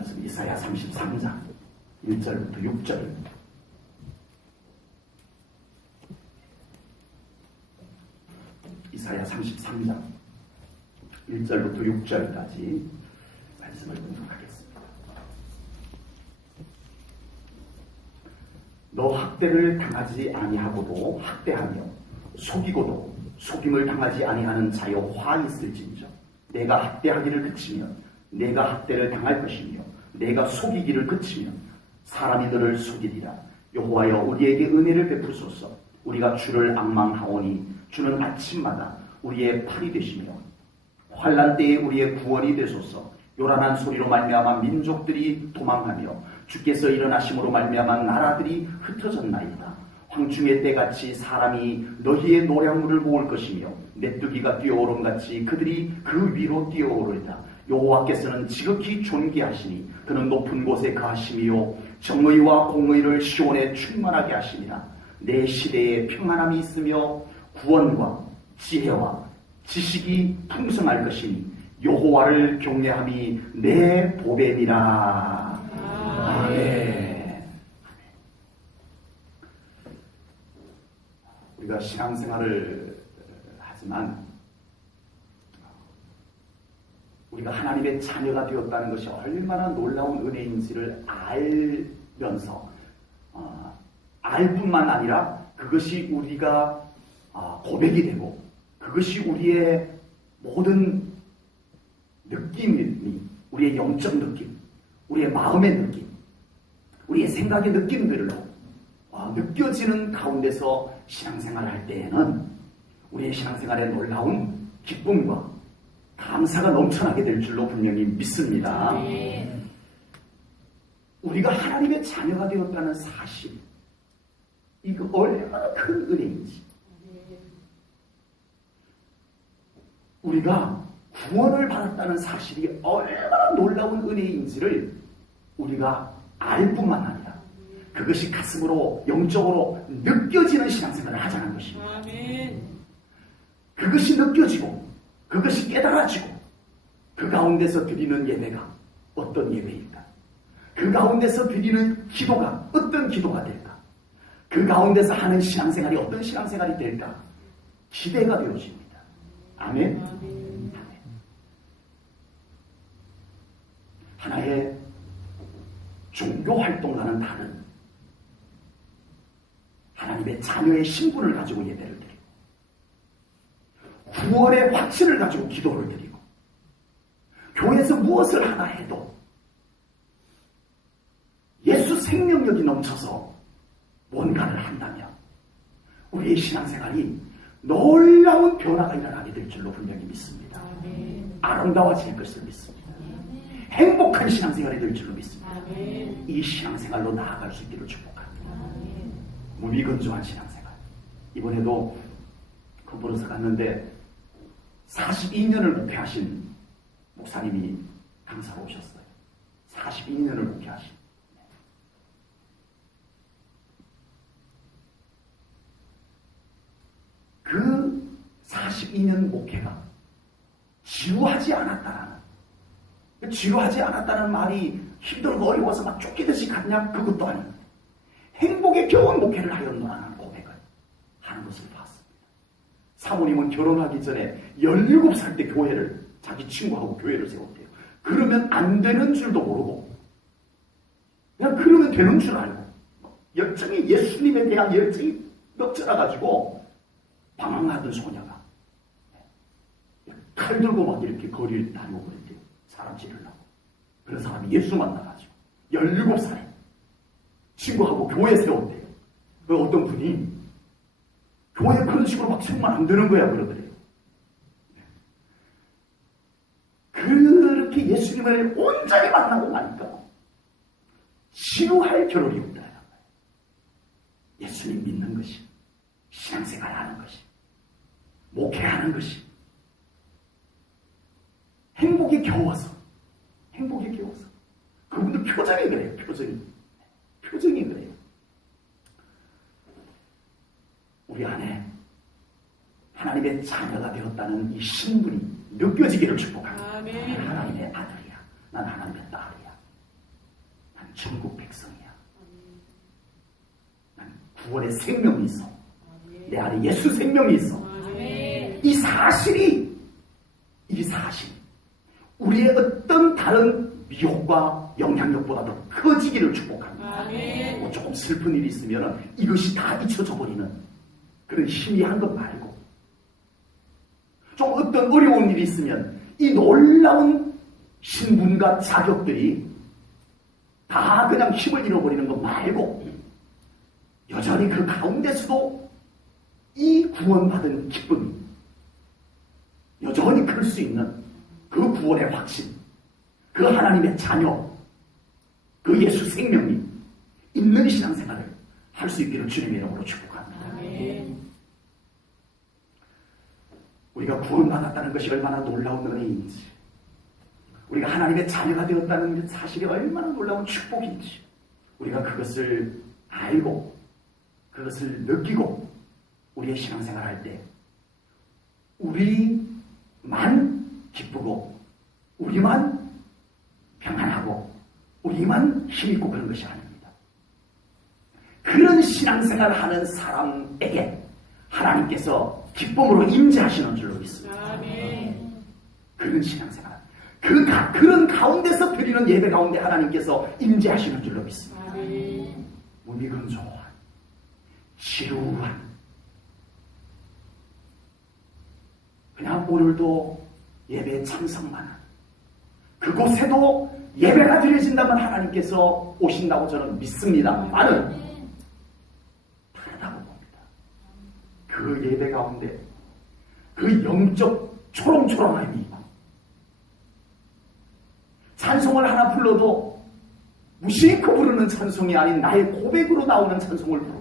말씀 이사야 33장 1절부터 6절입니다. 이사야 33장 1절부터 6절까지 말씀을 공독하겠습니다. 너 학대를 당하지 아니하고도 학대하며 속이고도 속임을 당하지 아니하는 자여 화 있을진저. 내가 학대하기를 그치면 내가 학대를 당할 것이며 내가 속이기를 그치면 사람이 너를 속이리라. 여호와여 우리에게 은혜를 베푸소서. 우리가 주를 앙망하오니 주는 아침마다 우리의 팔이 되시며 환난 때에 우리의 구원이 되소서. 요란한 소리로 말미암아 민족들이 도망하며 주께서 일어나심으로 말미암아 나라들이 흩어졌나이다. 황충의 때같이 사람이 너희의 노량물을 모을 것이며 메뚜기가 뛰어오름같이 그들이 그 위로 뛰어오르리다. 여호와께서는 지극히 존귀하시니 그는 높은 곳에 거하심이요 정의와 공의를 시온에 충만하게 하시니라. 내 시대에 평안함이 있으며 구원과 지혜와 지식이 풍성할 것이니 여호와를 경외함이 내 보배니라. 아멘. 우리가 신앙생활을 하지만 우리가 하나님의 자녀가 되었다는 것이 얼마나 놀라운 은혜인지를 알면서 알 뿐만 아니라 그것이 우리가 고백이 되고 그것이 우리의 모든 느낌이 우리의 영적 느낌, 우리의 마음의 느낌, 우리의 생각의 느낌들로 느껴지는 가운데서 신앙생활을 할 때에는 우리의 신앙생활에 놀라운 기쁨과 감사가 넘쳐나게 될 줄로 분명히 믿습니다. 우리가 하나님의 자녀가 되었다는 사실, 이거 얼마나 큰 은혜인지, 우리가 구원을 받았다는 사실이 얼마나 놀라운 은혜인지를 우리가 알 뿐만 아니라 그것이 가슴으로 영적으로 느껴지는 신앙생활을 하자는 것입니다. 그것이 느껴지고 그것이 깨달아지고 그 가운데서 드리는 예배가 어떤 예배일까? 그 가운데서 드리는 기도가 어떤 기도가 될까? 그 가운데서 하는 신앙생활이 어떤 신앙생활이 될까? 기대가 되어집니다. 아멘. 하나의 종교활동과는 다른 하나님의 자녀의 신분을 가지고 예배를 드리고 구원의 확신을 가지고 기도를 드리고 교회에서 무엇을 하나 해도 예수 생명력이 넘쳐서 뭔가를 한다면 우리의 신앙생활이 놀라운 변화가 일어나게 될 줄로 분명히 믿습니다. 아름다워질 것을 믿습니다. 행복한 신앙생활이 될 줄로 믿습니다. 이 신앙생활로 나아갈 수 있기를 축복합니다. 무미건조한 신앙생활. 이번에도 건보로서 갔는데 42년을 목회하신 목사님이 강사로 오셨어요. 42년을 목회하신. 그 42년 목회가 지루하지 않았다라는, 지루하지 않았다는 말이 힘들고 어려워서 막 쫓기듯이 갔냐? 그것도 아닙니다. 행복에 겨운 목회를 하였노라는 고백을 하는 것을 봤습니다. 사모님은 결혼하기 전에 17살 때 교회를, 자기 친구하고 교회를 세웠대요. 그러면 안 되는 줄도 모르고 그냥 그러면 되는 줄 알고 열정이, 예수님에 대한 열정이 넘쳐나가지고 방황하던 소녀가 칼 들고 막 이렇게 거리를 다니고 그랬대요. 사람 찌르려고. 그런 사람이 예수 만나가지고 17살에 친구하고 교회 세웠대요. 그 어떤 분이 교회 그런 식으로 막 세우면 안 되는 거야 그러더래요. 그렇게 예수님을 온전히 만나고 나니까 지루할 겨를이 없다. 예수님 믿는 것이, 신앙생활 하는 것이, 목회하는 것이 행복에 겨워서, 행복에 겨워서. 그분들 표정이 그래요. 표정이 그래요. 우리 안에 하나님의 자녀가 되었다는 이 신분이 느껴지기를 축복합니다. 나는 하나님의 아들이야. 난 하나님의 딸이야. 구원의 생명이 있어. 내 안에 예수 생명이 있어. 이 사실이 우리의 어떤 다른 미혹과 영향력보다 더 커지기를 축복합니다. 뭐 조금 슬픈 일이 있으면 이것이 다 잊혀져 버리는 그런 희미한 것 말고, 좀 어떤 어려운 일이 있으면 이 놀라운 신분과 자격들이 다 그냥 힘을 잃어버리는 것 말고, 여전히 그 가운데서도 이 구원받은 기쁨이 여전히 클 수 있는 그 구원의 확신, 그 하나님의 자녀, 그 예수 생명이 있는 신앙생활을 할 수 있기를 주님의 이름으로 축복합니다. 우리가 구원받았다는 것이 얼마나 놀라운 은혜인지, 우리가 하나님의 자녀가 되었다는 사실이 얼마나 놀라운 축복인지, 우리가 그것을 알고 그것을 느끼고 우리의 신앙생활 할 때 우리만 기쁘고 우리만 평안하고 우리만 힘있고 그런 것이 아닙니다. 그런 신앙생활을 하는 사람에게 하나님께서 기쁨으로 임재하시는 줄로 믿습니다. 그런 신앙생활, 그런 가운데서 드리는 예배 가운데 하나님께서 임재하시는 줄로 믿습니다. 몸이 건조한, 지루한, 그냥 오늘도 예배에 참석만 하는, 그곳에도 예배가 드려진다면 하나님께서 오신다고 저는 믿습니다. 나는 다르다고 봅니다. 그 예배 가운데 그 영적 초롱초롱함이 있고, 찬송을 하나 불러도 무심코 부르는 찬송이 아닌 나의 고백으로 나오는 찬송을 부르고,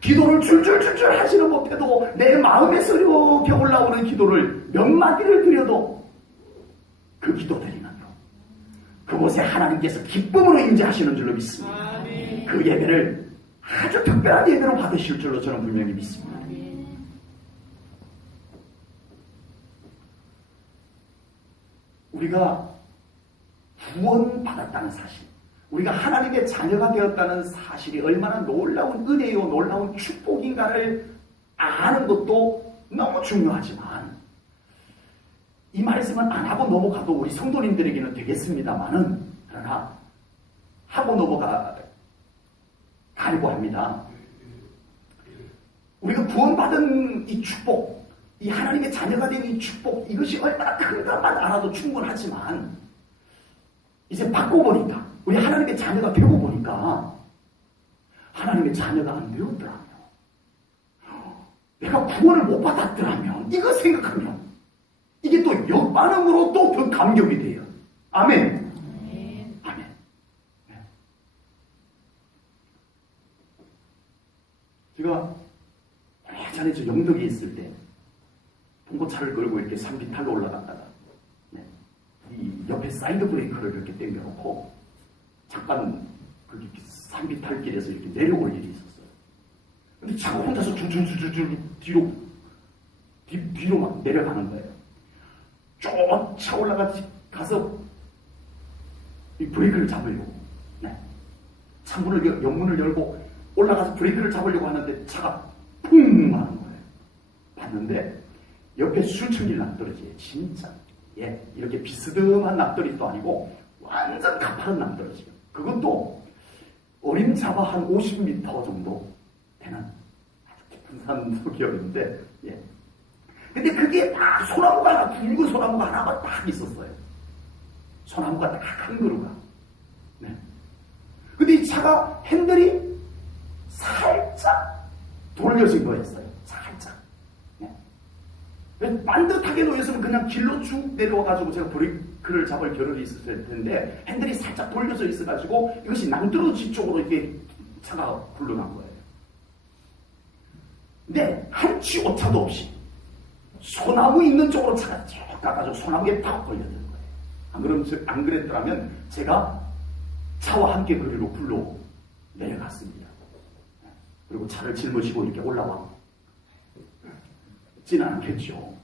기도를 줄줄줄줄 하지는 못해도 내 마음에서 이렇게 올라오는 기도를 몇 마디를 드려도 그 기도 드리는 것, 그곳에 하나님께서 기쁨으로 임재하시는 줄로 믿습니다. 그 예배를 아주 특별한 예배로 받으실 줄로 저는 분명히 믿습니다. 우리가 구원받았다는 사실, 우리가 하나님의 자녀가 되었다는 사실이 얼마나 놀라운 은혜요, 놀라운 축복인가를 아는 것도 너무 중요하지만, 이 말씀은 안 하고 넘어가도 우리 성도님들에게는 되겠습니다만은, 그러나 하고 넘어가려고 합니다. 우리가 구원받은 이 축복, 이 하나님의 자녀가 된 이 축복, 이것이 얼마나 큰가만 알아도 충분하지만, 이제 바꿔보니까, 우리 하나님의 자녀가 되고 보니까 하나님의 자녀가 안 되었더라면, 내가 구원을 못 받았더라면, 이거 생각하면 이게 또 역반응으로 또 더 감격이 돼요. 아멘. 아멘. 제가 예전에 저 영덕에 있을 때 봉고차를 끌고 이렇게 산비탈로 올라갔다가 이 옆에 사이드 브레이크를 이렇게 당겨놓고 잠깐 그 산비탈길에서 이렇게 내려올 일이 있었어요. 근데 차가 혼자서 줄줄줄줄 뒤로 막 내려가는 거예요. 쫓아 올라가서 이 브레이크를 잡으려고, 창문을 옆문을 열고 올라가서 브레이크를 잡으려고 하는데 차가 쿵 하는 거예요. 봤는데 옆에 수천길 낭떠러지예요. 진짜 이렇게 비스듬한 낭떠러지도 아니고 완전 가파른 낭떠러지예요. 그것도 어림잡아 한 50m 정도 되는 아주 깊은 산속이었는데, 근데 그게 딱 소나무가 하나, 붉은 소나무가 하나가 딱 있었어요. 소나무가 딱 한 그루가. 근데 이 차가 핸들이 살짝 돌려진 거였어요. 살짝. 반듯하게 놓였으면 그냥 길로 쭉 내려와가지고 제가 브레이크를 잡을 겨를이 있었을 텐데, 핸들이 살짝 돌려져 있어가지고 이것이 낭떠러지 쪽으로 이렇게 차가 굴러간 거예요. 근데 한치 오차도 없이 소나무 있는 쪽으로 차가 쭉 가가지고 소나무에 팍 걸려드는 거예요. 안 그랬더라면 제가 차와 함께 그리로 굴러 내려갔습니다. 그리고 차를 짊어지고 이렇게 올라와 지는 않겠죠.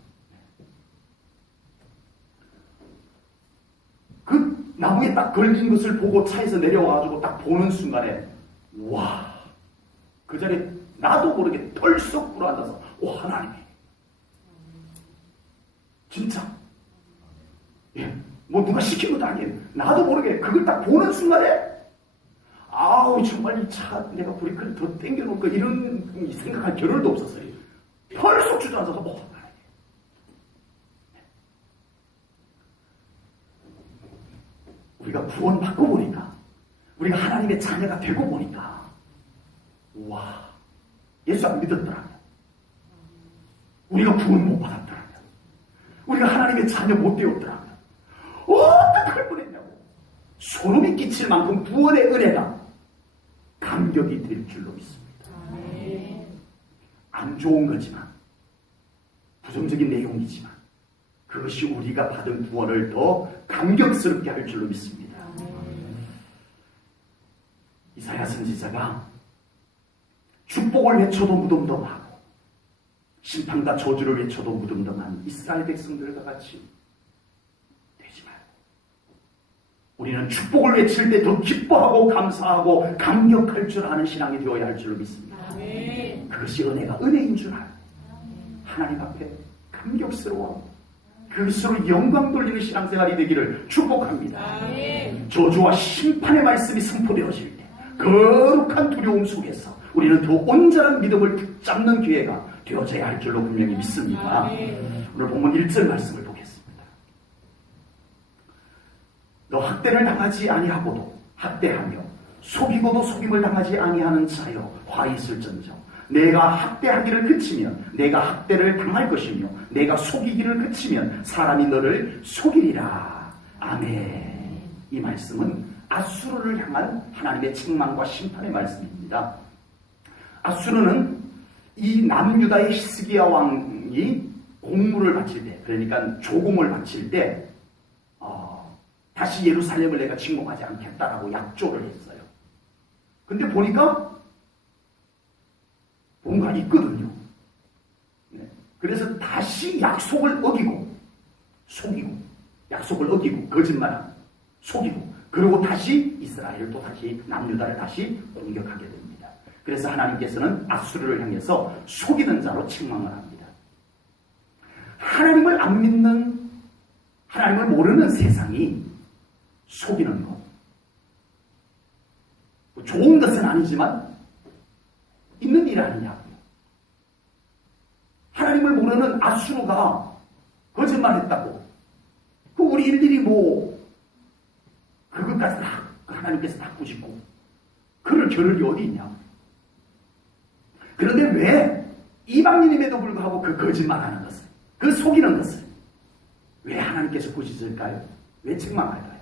그 나무에 딱 걸린 것을 보고 차에서 내려와가지고 딱 보는 순간에, 와, 그 자리에 나도 모르게 덜썩 불어앉아서 하나님이 진짜 뭐 누가 시킨 것도 아니에요. 나도 모르게 그걸 딱 보는 순간에 정말 이 차 내가 브레이크를 더 당겨놓을 거 이런 생각할 겨를도 없었어요. 덜썩 주저앉아서 하나님. 우리가 구원받고 보니까, 우리가 하나님의 자녀가 되고 보니까, 예수 안 믿었더라면, 우리가 구원 못 받았더라면, 우리가 하나님의 자녀 못 되었더라면, 어떻게 할 뻔했냐고. 소름이 끼칠 만큼 구원의 은혜가 감격이 될 줄로 믿습니다. 안 좋은 거지만, 부정적인 내용이지만, 그것이 우리가 받은 구원을 더 감격스럽게 할 줄로 믿습니다. 이사야 선지자가 축복을 외쳐도 무덤덤하고 심판과 저주를 외쳐도 무덤덤한 이스라엘 백성들과 같이 되지 말고, 우리는 축복을 외칠 때 더 기뻐하고 감사하고 감격할 줄 아는 신앙이 되어야 할 줄로 믿습니다. 그것이 은혜가 은혜인 줄 알고 하나님 앞에 감격스러워 그것으로 영광 돌리는 신앙생활이 되기를 축복합니다. 저주와 심판의 말씀이 선포되어질 때 거룩한 두려움 속에서 우리는 더 온전한 믿음을 붙잡는 기회가 되어져야 할 줄로 분명히 믿습니다. 오늘 본문 1절 말씀을 보겠습니다. 너 학대를 당하지 아니하고도 학대하며 속이고도 속임을 당하지 아니하는 자여 화 있을전정 내가 학대하기를 그치면 내가 학대를 당할 것이며 내가 속이기를 그치면 사람이 너를 속이리라. 아멘. 이 말씀은 아수르를 향한 하나님의 책망과 심판의 말씀입니다. 아수르는 이 남유다의 히스기야 왕이 공물을 바칠 때, 그러니까 조공을 바칠 때 다시 예루살렘을 내가 침공하지 않겠다라고 약조를 했어요. 근데 보니까 뭔가 있거든요. 그래서 다시 약속을 어기고 속이고, 약속을 어기고 거짓말하고 속이고, 그리고 다시 이스라엘을 또 다시 남유다를 다시 공격하게 됩니다. 그래서 하나님께서는 아수르를 향해서 속이는 자로 책망을 합니다. 하나님을 안 믿는, 하나님을 모르는 세상이 속이는 것, 좋은 것은 아니지만 있는 일 아니냐고요. 하나님을 모르는 아수르가 거짓말했다고 우리 일일이 그것까지 다 하나님께서 다 꾸짖고 그럴 겨를이 어디 있냐고. 그런데 왜 이방인임에도 불구하고 그 거짓말하는 것을, 그 속이는 것을 왜 하나님께서 꾸짖을까요? 왜 책망할까요?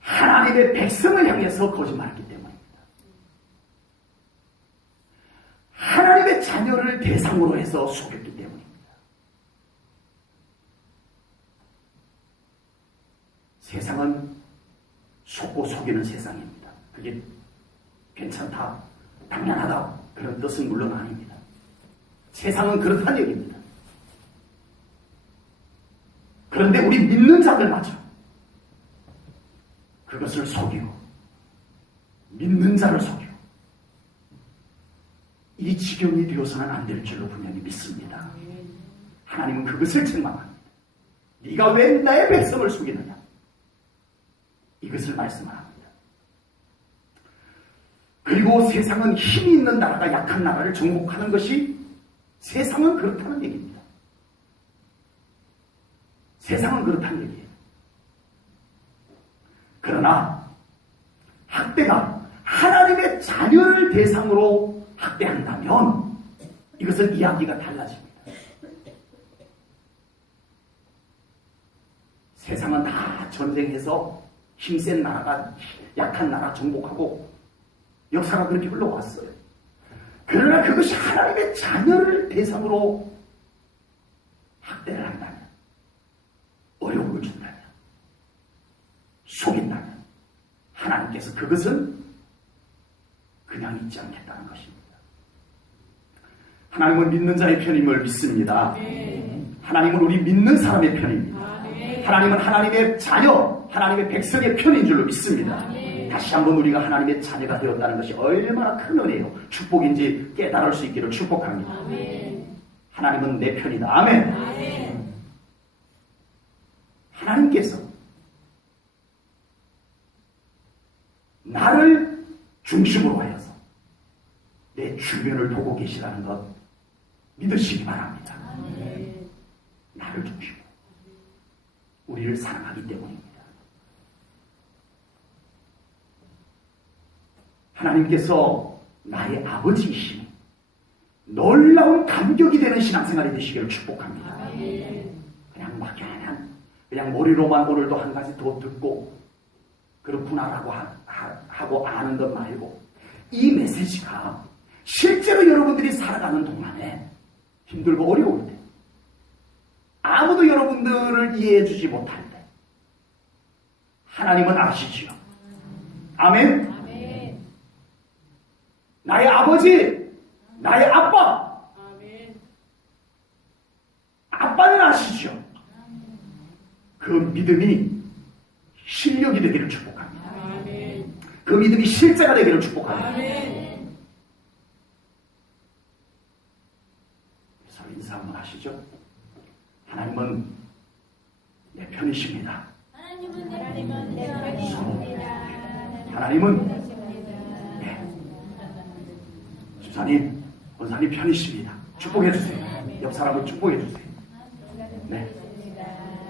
하나님의 백성을 향해서 거짓말했기 때문입니다. 하나님의 자녀를 대상으로 해서 속였기 때문입니다. 세상은 속고 속이는 세상입니다. 그게 괜찮다, 당연하다 그런 뜻은 물론 아닙니다. 세상은 그렇다는 얘기입니다. 그런데 우리 믿는 자들마저 그것을 속이고 믿는 자를 속이고 이 지경이 되어서는 안 될 줄로 분명히 믿습니다. 하나님은 그것을 책망합니다. 네가 왜 나의 백성을 속이느냐, 이것을 말씀합니다. 그리고 세상은 힘이 있는 나라가 약한 나라를 정복하는 것이, 세상은 그렇다는 얘기입니다. 세상은 그렇다는 얘기예요. 그러나 학대가 하나님의 자녀를 대상으로 학대한다면 이것은 이야기가 달라집니다. 세상은 다 전쟁해서 힘센 나라가 약한 나라 정복하고 역사가 그렇게 흘러왔어요. 그러나 그것이 하나님의 자녀를 대상으로 학대를 한다면, 어려움을 준다면, 속인다면 하나님께서 그것은 그냥 잊지 않겠다는 것입니다. 하나님은 믿는 자의 편임을 믿습니다. 하나님은 우리 믿는 사람의 편입니다. 하나님은 하나님의 자녀, 하나님의 백성의 편인 줄로 믿습니다. 다시 한번 우리가 하나님의 자녀가 되었다는 것이 얼마나 큰 은혜요, 축복인지 깨달을 수 있기를 축복합니다. 아멘. 하나님은 내 편이다. 아멘. 아멘. 하나님께서 나를 중심으로 하여서 내 주변을 보고 계시다는 것 믿으시기 바랍니다. 아멘. 나를 중심으로 우리를 사랑하기 때문입니다. 하나님께서 나의 아버지이시니 놀라운 감격이 되는 신앙생활이 되시기를 축복합니다. 아멘. 그냥 막연한, 그냥 머리로만 오늘도 한 가지 더 듣고 그렇구나라고 하고 아는 것 말고, 이 메시지가 실제로 여러분들이 살아가는 동안에 힘들고 어려울 때, 아무도 여러분들을 이해해 주지 못할 때 하나님은 아시지요. 아멘. 아멘. 나의 아버지, 나의 아빠, 아멘. 아빠는 아시죠. 그 믿음이 실력이 되기를 축복합니다. 아멘. 그 믿음이 실제가 되기를 축복합니다. 아멘. 서로 인사 한번 하시죠. 하나님은 내 편이십니다. 하나님은 내 편이십니다. 하나님은 네, 집사님, 원사님 편이십니다. 축복해 주세요. 옆 사람을 축복해 주세요. 네,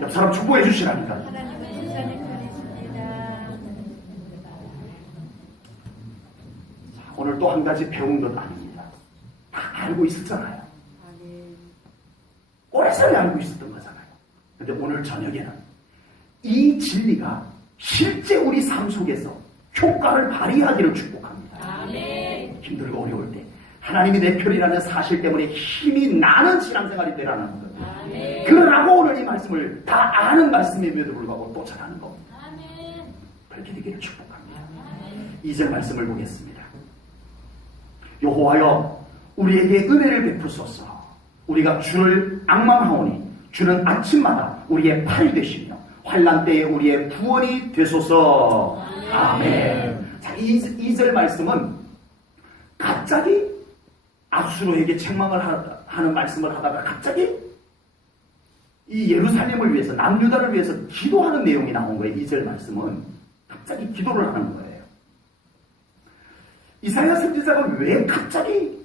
옆 사람 축복해 주시라니까. 하나님은 주사님 편이십니다. 오늘 또 한 가지 배운 것 아닙니다. 다 알고 있었잖아요. 아멘. 오래전에 알고 있었던 거잖아요. 근데 오늘 저녁에는 이 진리가 실제 우리 삶 속에서 효과를 발휘하기를 축복합니다. 아멘. 힘들고 어려울 때 하나님이 내 편이라는 사실 때문에 힘이 나는 신앙생활이 되라는 거예요. 아멘. 그러라고 오늘 이 말씀을 다 아는 말씀임에도 불구하고 또 전하는 겁니다. 아멘. 그렇게 되기를 축복합니다. 아멘. 2절 말씀을 보겠습니다. 여호와여 우리에게 은혜를 베푸소서. 우리가 주를 앙망하오니 주는 아침마다 우리의 팔이 되시며 환난 때에 우리의 구원이 되소서. 아멘. 자, 2절 말씀은 갑자기 압수로에게 책망을 하는 말씀을 하다가 갑자기 이 예루살렘을 위해서, 남유다를 위해서 기도하는 내용이 나온 거예요. 2절 말씀은 갑자기 기도를 하는 거예요. 이사야 선지자가 왜 갑자기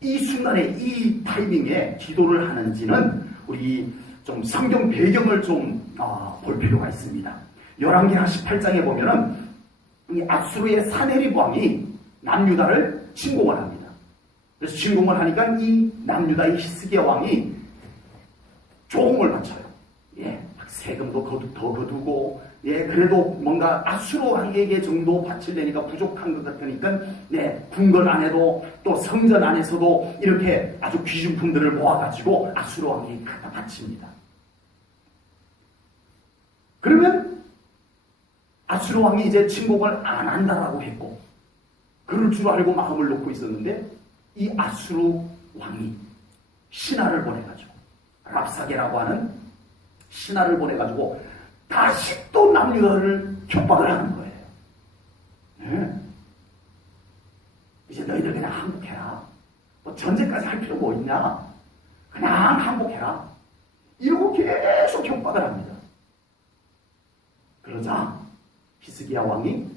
이 순간에, 이 타이밍에 기도를 하는지는 우리 좀 성경 배경을 좀 볼 필요가 있습니다. 열왕기하 18장에 보면은 이 압수르의 사네립 왕이 남유다를 침공을 합니다. 그래서 침공을 하니까 이 남유다의 히스기야 왕이 조공을 바쳐요. 예, 세금도 더 거두고, 예, 그래도 뭔가 아수르 왕에게 정도 바치려니까 부족한 것 같으니까, 네, 궁궐 안에도 또 성전 안에서도 이렇게 아주 귀중품들을 모아가지고 아수르 왕에게 갖다 바칩니다. 그러면 아수르 왕이 이제 침공을 안 한다라고 했고, 그럴 줄 알고 마음을 놓고 있었는데, 이 아수르 왕이 신하를 보내가지고, 랍사게라고 하는 신하를 보내가지고 다시 또 남유다를 협박을 하는 거예요. 네. 이제 너희들 그냥 항복해라. 뭐 전쟁까지 할 필요 뭐 있냐? 그냥 항복해라. 이러고 계속 협박을 합니다. 그러자 히스기야 왕이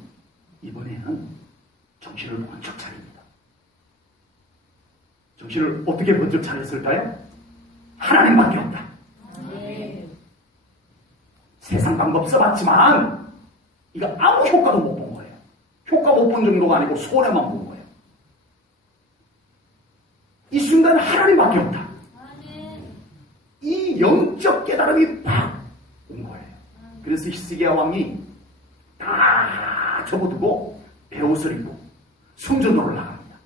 이번에는 정신을 번쩍 차립니다. 정신을 어떻게 번쩍 차렸을까요? 하나님밖에 없다. 아멘. 세상 방법 써봤지만 이거 아무 효과도 못 본 거예요. 효과 못 본 정도가 아니고 손해만 본 거예요. 이 순간 하나님밖에 없다. 아멘. 이 영적 깨달음이 팍 온 거예요. 그래서 히스기야 왕이 다 접어두고 베옷을 입고 성전으로 올라갑니다.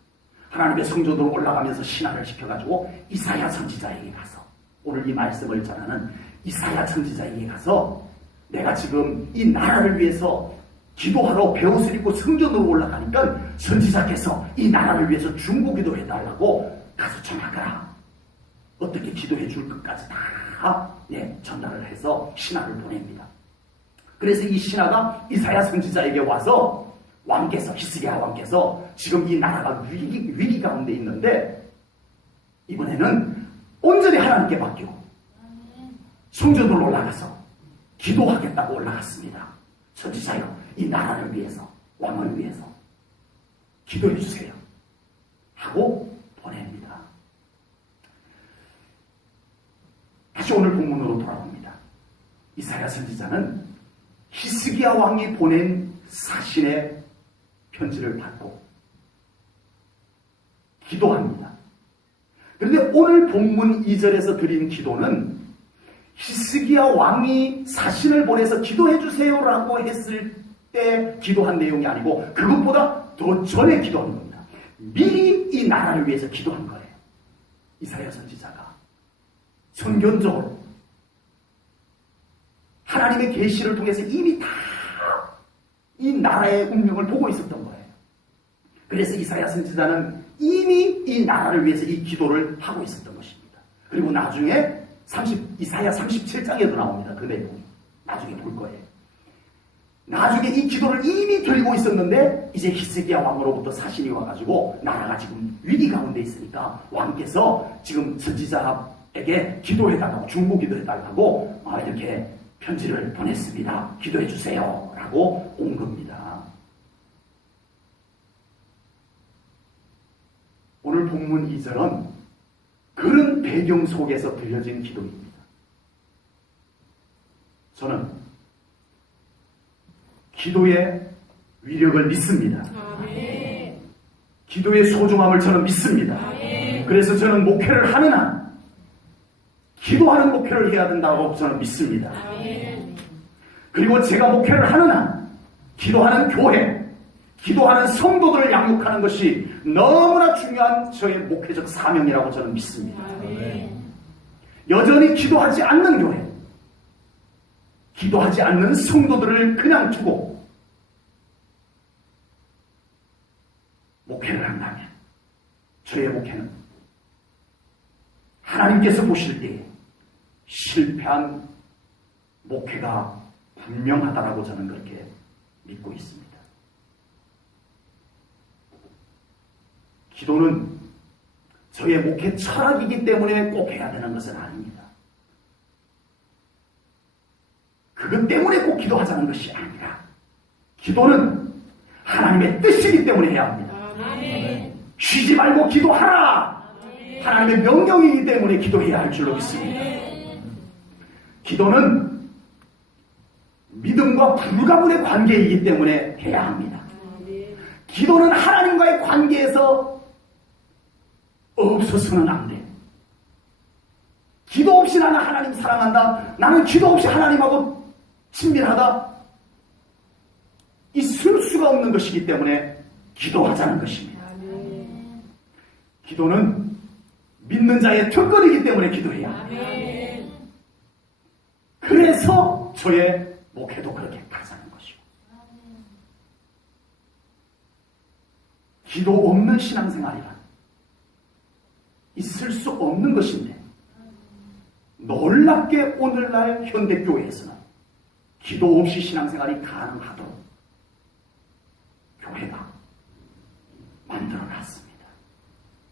하나님의 성전으로 올라가면서 신하를 시켜가지고 이사야 선지자에게 가서, 오늘 이 말씀을 전하는 이사야 선지자에게 가서, 내가 지금 이 나라를 위해서 기도하러 베옷을 입고 성전으로 올라가니까 선지자께서 이 나라를 위해서 중보기도 해달라고 가서 전하더라. 어떻게 기도해 줄 것까지 다 전달을 해서 신하를 보냅니다. 그래서 이 신하가 이사야 선지자에게 와서 왕께서, 히스기야 왕께서 지금 이 나라가 위기 가운데 있는데 이번에는 온전히 하나님께 맡기고 성전으로 올라가서 기도하겠다고 올라갔습니다. 선지자여, 이 나라를 위해서, 왕을 위해서 기도해 주세요 하고 보냅니다. 다시 오늘 본문으로 돌아옵니다. 이사야 선지자는 히스기야 왕이 보낸 사신의 편지를 받고 기도합니다. 그런데 오늘 본문 2절에서 드린 기도는 히스기야 왕이 사신을 보내서 기도해 주세요라고 했을 때 기도한 내용이 아니고 그것보다 더 전에 기도한 겁니다. 미리 이 나라를 위해서 기도한 거예요. 이사야 선지자가 선견적으로 하나님의 계시를 통해서 이미 다 이 나라의 운명을 보고 있었던 거예요. 그래서 이사야 선지자는 이미 이 나라를 위해서 이 기도를 하고 있었던 것입니다. 그리고 나중에 이사야 37장에도 나옵니다. 그 내용이. 나중에 볼 거예요. 나중에 이 기도를 이미 드리고 있었는데 이제 히스기야 왕으로부터 사신이 와가지고 나라가 지금 위기 가운데 있으니까 왕께서 지금 선지자에게 기도해달라고, 중보 기도해달라고 이렇게 편지를 보냈습니다. 기도해 주세요 라고 온 겁니다. 오늘 본문 2절은 그런 배경 속에서 들려진 기도입니다. 저는 기도의 위력을 믿습니다. 기도의 소중함을 저는 믿습니다. 그래서 저는 목회를 하는 한 기도하는 목회를 해야 된다고 저는 믿습니다. 그리고 제가 목회를 하는 한 기도하는 교회, 기도하는 성도들을 양육하는 것이 너무나 중요한 저의 목회적 사명이라고 저는 믿습니다. 여전히 기도하지 않는 교회, 기도하지 않는 성도들을 그냥 두고 목회를 한다면 저의 목회는 하나님께서 보실 때에 실패한 목회가 분명하다라고 저는 그렇게 믿고 있습니다. 기도는 저의 목회 철학이기 때문에 꼭 해야 되는 것은 아닙니다. 그것 때문에 꼭 기도하자는 것이 아니라 기도는 하나님의 뜻이기 때문에 해야 합니다. 쉬지 말고 기도하라! 하나님의 명령이기 때문에 기도해야 할 줄로 믿습니다. 기도는 믿음과 불가분의 관계이기 때문에 해야 합니다. 기도는 하나님과의 관계에서 없어서는 안 돼. 기도 없이 나는 하나님 사랑한다, 나는 기도 없이 하나님하고 친밀하다, 있을 수가 없는 것이기 때문에 기도하자는 것입니다. 기도는 믿는 자의 특권이기 때문에 기도해야 합니다. 그래서 저의 목회도 그렇게 가자는 것이고, 기도 없는 신앙생활이란 있을 수 없는 것인데 놀랍게 오늘날 현대교회에서는 기도 없이 신앙생활이 가능하도록 교회가 만들어놨습니다.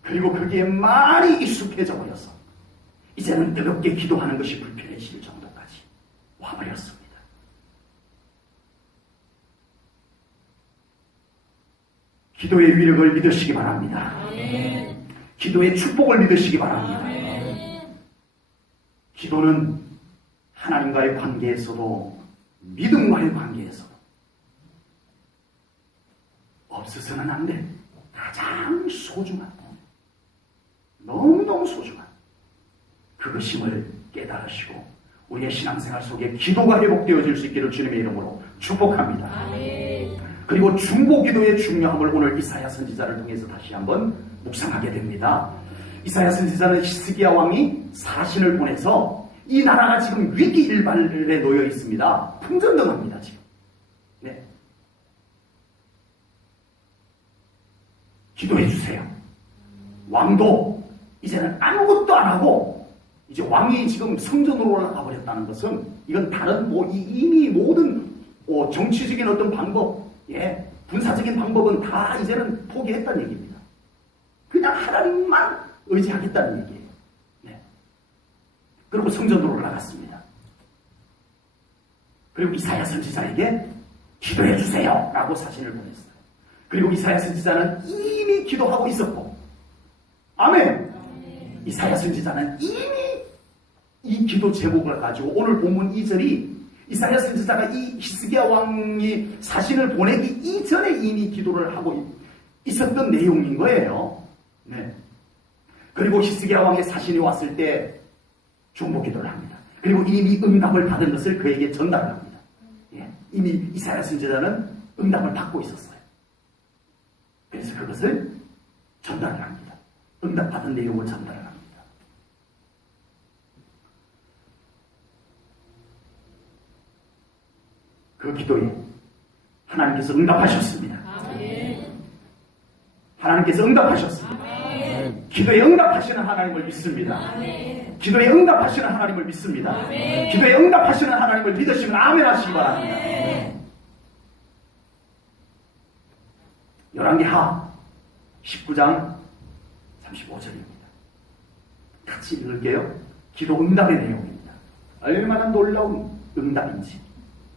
그리고 그게 많이 익숙해져 버려서 이제는 뜨겁게 기도하는 것이 불편해질 정도까지 와버렸습니다. 기도의 위력을 믿으시기 바랍니다. 기도의 축복을 믿으시기 바랍니다. 기도는 하나님과의 관계에서도 믿음과의 관계에서도 없어서는 안 돼. 가장 소중한, 너무너무 소중한 그것임을 깨달으시고 우리의 신앙생활 속에 기도가 회복되어질 수 있기를 주님의 이름으로 축복합니다. 그리고 중보기도의 중요함을 오늘 이사야 선지자를 통해서 다시 한번 묵상하게 됩니다. 이사야 선지자는 히스기야 왕이 사신을 보내서 이 나라가 지금 위기 일발에 놓여 있습니다. 풍전등합니다 지금. 네. 기도해 주세요. 왕도 이제는 아무것도 안 하고 이제 왕이 지금 성전으로 올라가 버렸다는 것은 이건 다른 이미 모든 정치적인 어떤 방법, 군사적인 방법은 다 이제는 포기했다는 얘기입니다. 그냥 하나님만 의지하겠다는 얘기예요. 네. 그리고 성전으로 올라갔습니다. 그리고 이사야 선지자에게 기도해 주세요 라고 사신을 보냈어요. 그리고 이사야 선지자는 이미 기도하고 있었고, 아멘. 이사야 선지자는 이미 이 기도 제목을 가지고 오늘 본문 2절이 이사야 선지자가 이 히스기야 왕이 사신을 보내기 이전에 이미 기도를 하고 있었던 내용인 거예요. 네. 그리고 히스기야 왕의 사신이 왔을 때 중보 기도를 합니다. 그리고 이미 응답을 받은 것을 그에게 전달을 합니다. 이미 이사야 선지자는 응답을 받고 있었어요. 그래서 그것을 전달을 합니다. 응답받은 내용을 전달을 합니다. 그 기도에 하나님께서 응답하셨습니다. 하나님께서 응답하셨습니다. 기도에 응답하시는 하나님을 믿습니다. 기도에 응답하시는 하나님을 믿습니다. 기도에 응답하시는 하나님을 믿으시면 아멘 하시기 바랍니다. 열왕기하 19장 35절입니다. 같이 읽을게요. 기도 응답의 내용입니다. 얼마나 놀라운 응답인지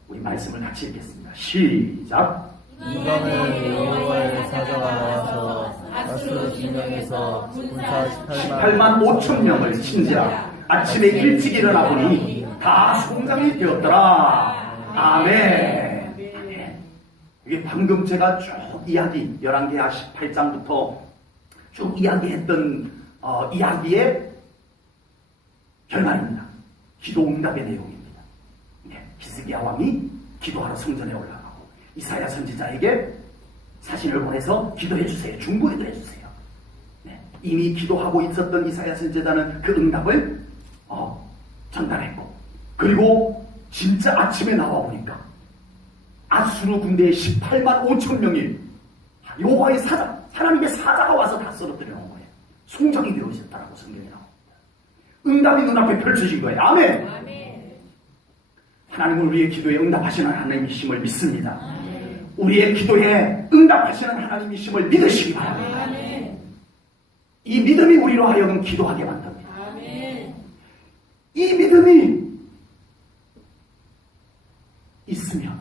우리 말씀을 같이 읽겠습니다. 시작. 이 밤에 여호와의 사자가 나와서 아수르 진영에서 군사 18만 5천 명을 친지라 아침에 일찍 일어나 보니 다 송장이 되었더라. 아멘. 아멘. 이게 방금 제가 쭉 이야기 열왕기하 18장부터 쭉 이야기했던 이야기의 결말입니다. 기도 응답의 내용입니다. 히스기야 왕이 기도하러 성전에 올라가고 이사야 선지자에게 사신을 보내서 기도해 주세요. 중보기도 해주세요. 이미 기도하고 있었던 이사야 선지자는 그 응답을 전달했고, 그리고 진짜 아침에 나와보니까 아수르 군대의 18만 5천 명이 여호와의 사자, 하나님의 사자가 와서 다 쓰러뜨려 놓은 거예요. 송장이 되어 있었다라고 성경에 나옵니다. 응답이 눈앞에 펼쳐진 거예요. 아멘. 하나님은 우리의 기도에 응답하시는 하나님이심을 믿습니다. 우리의 기도에 응답하시는 하나님이심을 믿으시기 바랍니다. 이 믿음이 우리로 하여금 기도하게 만듭니다. 이 믿음이 있으면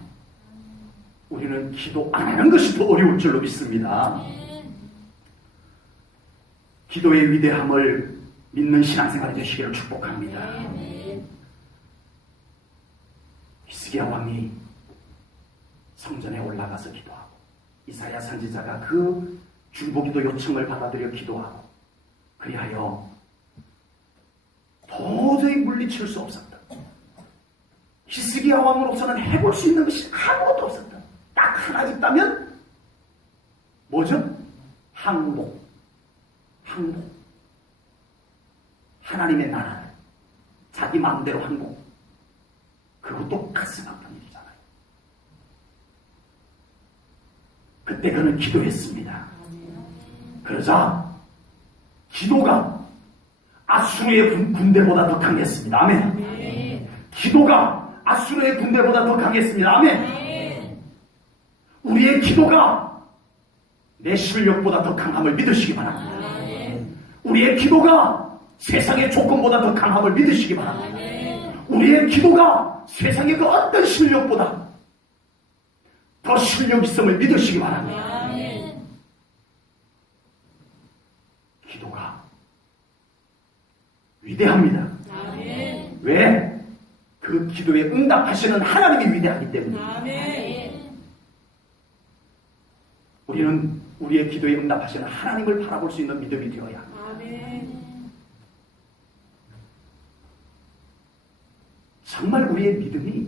우리는 기도 안 하는 것이 더 어려울 줄로 믿습니다. 기도의 위대함을 믿는 신앙생활이 되시기를 축복합니다. 히스기야 왕이 성전에 올라가서 기도하고 이사야 선지자가 그 중보기도 요청을 받아들여 기도하고, 그리하여 도저히 물리칠 수 없었다. 히스기야 왕으로서는 해볼 수 있는 것이 아무것도 없었다. 딱 하나 있다면 뭐죠? 항복. 하나님의 나라를 자기 마음대로 항복. 그것도 가슴 아픈 일이잖아요. 그때 그는 기도했습니다. 그러자 기도가 아수르의 군대보다 더 강했습니다. 아멘. 기도가 아수르의 군대보다 더 강했습니다. 아멘. 우리의 기도가 내 실력보다 더 강함을 믿으시기 바랍니다. 우리의 기도가 세상의 조건보다 더 강함을 믿으시기 바랍니다. 우리의 기도가 세상의 그 어떤 실력보다 더 실력 있음을 믿으시기 바랍니다. 기도가 위대합니다. 왜? 그 기도에 응답하시는 하나님이 위대하기 때문에. 우리는 우리의 기도에 응답하시는 하나님을 바라볼 수 있는 믿음이 되어야 합니다. 정말 우리의 믿음이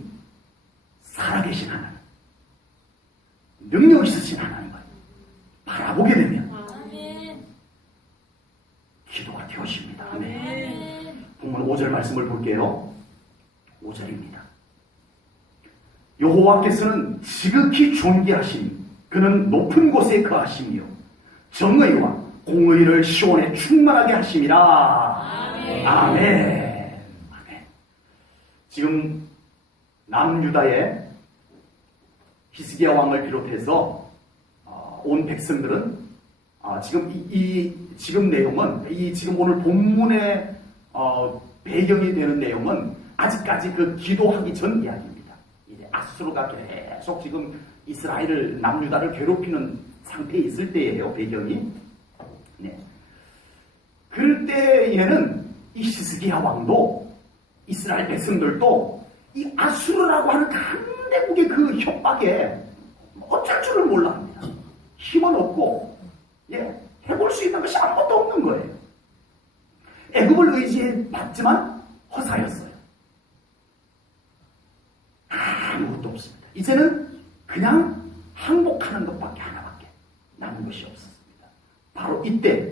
살아계신 하나님, 능력 있으신 하나님을 바라보게 되면 기도가 되어집니다. 아멘. 본문 5절 말씀을 볼게요. 5절입니다. 여호와께서는 지극히 존귀하심, 그는 높은 곳에 거하시며 정의와 공의를 시온에 충만하게 하심이라. 아멘. 아멘. 지금 남유다의 히스기야 왕을 비롯해서 온 백성들은 지금 내용은 지금 오늘 본문의 배경이 되는 내용은 아직까지 그 기도하기 전 이야기입니다. 이제 아수르가 계속 지금 이스라엘을 남유다를 괴롭히는 상태에 있을 때예요. 배경이. 네. 그럴 때에는 이 히스기야 왕도 이스라엘 백성들도 이 아수르라고 하는 강대국의 그 협박에 어쩔 줄을 몰라 합니다. 힘은 없고 해볼 수 있는 것이 아무것도 없는 거예요. 애굽을 의지해 봤지만 허사였어요. 아무것도 없습니다. 이제는 그냥 항복하는 것밖에 하나밖에 남은 것이 없었습니다. 바로 이때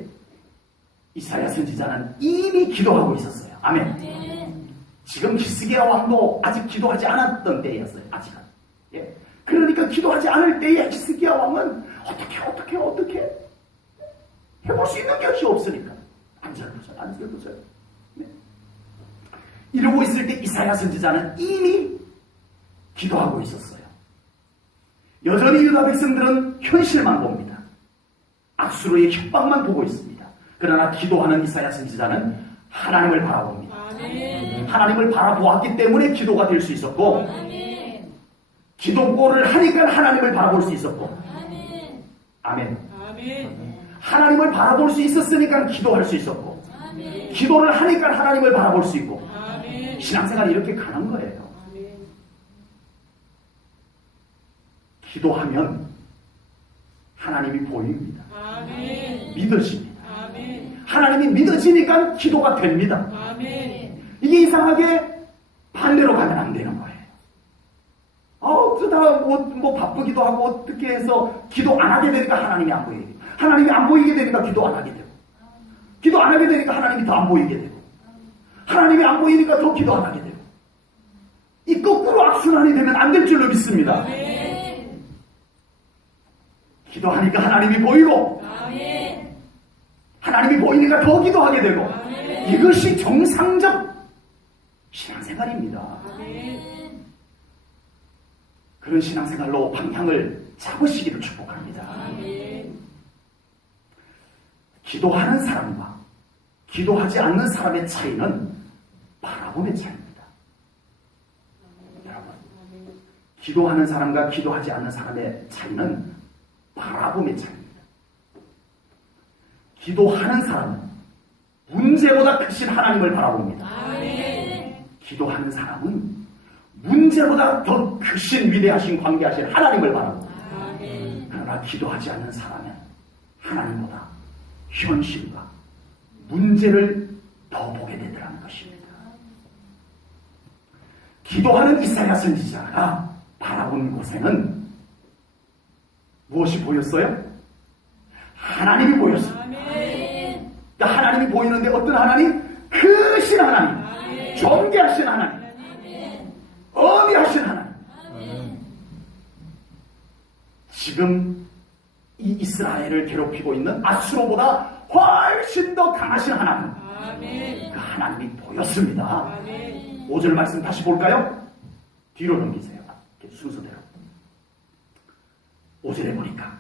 이사야 선지자는 이미 기도하고 있었어요. 아멘. 지금 히스기야 왕도 아직 기도하지 않았던 때였어요. 아직은. 그러니까 기도하지 않을 때에 히스기야 왕은 어떻게 해볼 수 있는 것이 없으니까 안절부절. 네. 이러고 있을 때 이사야 선지자는 이미 기도하고 있었어요. 여전히 유다 백성들은 현실만 봅니다. 아수르의 협박만 보고 있습니다. 그러나 기도하는 이사야 선지자는 하나님을 바라봅니다. 아멘. 하나님을 바라보았기 때문에 기도가 될 수 있었고, 아멘. 기도를 하니까 하나님을 바라볼 수 있었고, 아멘. 아멘. 아멘. 하나님을 바라볼 수 있었으니까 기도할 수 있었고, 아멘. 기도를 하니까 하나님을 바라볼 수 있고, 아멘. 신앙생활이 이렇게 가는 거예요. 아멘. 기도하면 하나님이 보입니다. 아멘. 믿어집니다. 아멘. 하나님이 믿어지니까 기도가 됩니다. 아멘. 이게 이상하게 반대로 가면 안 되는 거예요. 그러다가 뭐 바쁘기도 하고 어떻게 해서 기도 안 하게 되니까 하나님이 안 보이게 되고, 하나님이 안 보이게 되니까 기도 안 하게 되고, 기도 안 하게 되니까 하나님이 더 안 보이게 되고, 하나님이 안 보이니까 더 기도 안 하게 되고, 이 거꾸로 악순환이 되면 안 될 줄로 믿습니다. 아멘. 기도하니까 하나님이 보이고, 아멘. 하나님이 보이니까 더 기도하게 되고, 아멘. 이것이 정상적 신앙생활입니다. 아멘. 그런 신앙생활로 방향을 잡으시기를 축복합니다. 아멘. 기도하는 사람과 기도하지 않는 사람의 차이는 바라봄의 차이입니다. 여러분, 기도하는 사람과 기도하지 않는 사람의 차이는 바라봄의 차이입니다. 기도하는 사람은 문제보다 크신 하나님을 바라봅니다. 아멘. 기도하는 사람은 문제보다 더 크신 위대하신 광대하신 하나님을 바라봅니다. 아멘. 그러나 기도하지 않는 사람은 하나님보다 현실과 문제를 더 보게 되더라는 것입니다. 기도하는 이사야 선지자가 바라본 곳에는 무엇이 보였어요? 하나님이 보였습니다. 아멘. 그러니까 하나님이 보이는데 어떤 하나님? 크신 하나님, 아멘. 존귀하신 하나님, 아멘. 어미하신 하나님. 아멘. 지금 이 이스라엘을 괴롭히고 있는 아수르보다 훨씬 더 강하신 하나님, 아멘. 그 하나님이 보였습니다. 아멘. 5절 말씀 다시 볼까요? 뒤로 넘기세요. 이렇게 순서대로. 5절에 보니까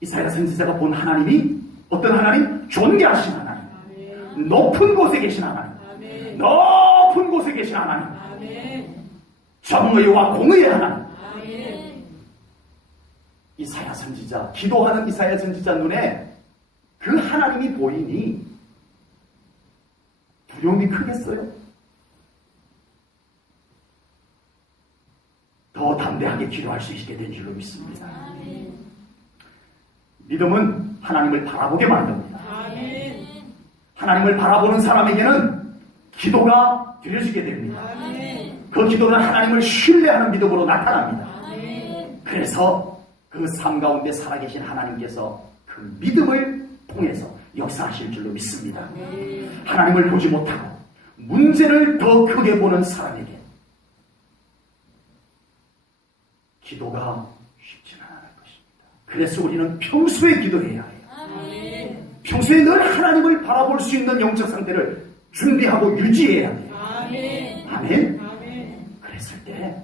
이사야 선지자가 본 하나님이 어떤 하나님? 존귀하신 하나님, 아멘. 높은 곳에 계신 하나님, 아멘. 높은 곳에 계신 하나님, 아멘. 정의와 공의의 하나님. 아멘. 이사야 선지자, 기도하는 이사야 선지자 눈에 그 하나님이 보이니 두려움이 크겠어요? 더 담대하게 기도할 수 있게 된 줄로 믿습니다. 아멘. 믿음은 하나님을 바라보게 만듭니다. 아멘. 하나님을 바라보는 사람에게는 기도가 드려지게 됩니다. 아멘. 그 기도는 하나님을 신뢰하는 믿음으로 나타납니다. 아멘. 그래서 그 삶 가운데 살아계신 하나님께서 그 믿음을 통해서 역사하실 줄로 믿습니다. 하나님을 보지 못하고 문제를 더 크게 보는 사람에게 기도가 쉽지는 않을 것입니다. 그래서 우리는 평소에 기도해야 해요. 아멘. 평소에 늘 하나님을 바라볼 수 있는 영적 상태를 준비하고 유지해야 돼요. 아멘. 아멘. 아멘. 그랬을 때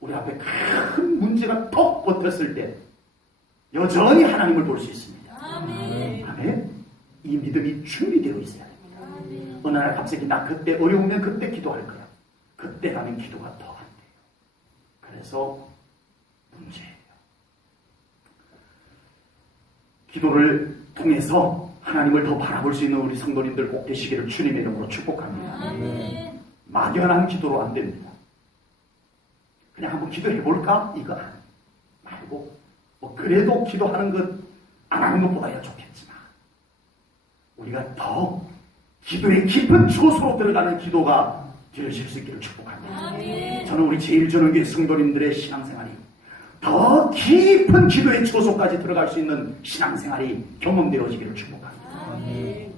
우리 앞에 큰 문제가 턱 버텼을 때 여전히 하나님을 볼 수 있습니다. 아멘. 아멘. 이 믿음이 준비되어 있어야 됩니다. 아멘. 어느 날 갑자기 나 그때 어려우면 그때 기도할 거야. 그때 가면 기도가 더 안 돼요. 그래서 문제예요. 기도를 통해서 하나님을 더 바라볼 수 있는 우리 성도님들 꼭 되시기를 주님의 이름으로 축복합니다. 아멘. 막연한 기도로 안 됩니다. 그냥 한번 기도해볼까? 이거 말고 뭐 그래도 기도하는 것 안 하는 것보다야 좋겠지만 우리가 더 기도의 깊은 초소로 들어가는 기도가 되어질 수 있기를 축복합니다. 아멘. 저는 우리 제일전원교회 성도님들의 신앙생활이 더 깊은 기도의 초소까지 들어갈 수 있는 신앙생활이 경험되어지기를 축복합니다. 아멘.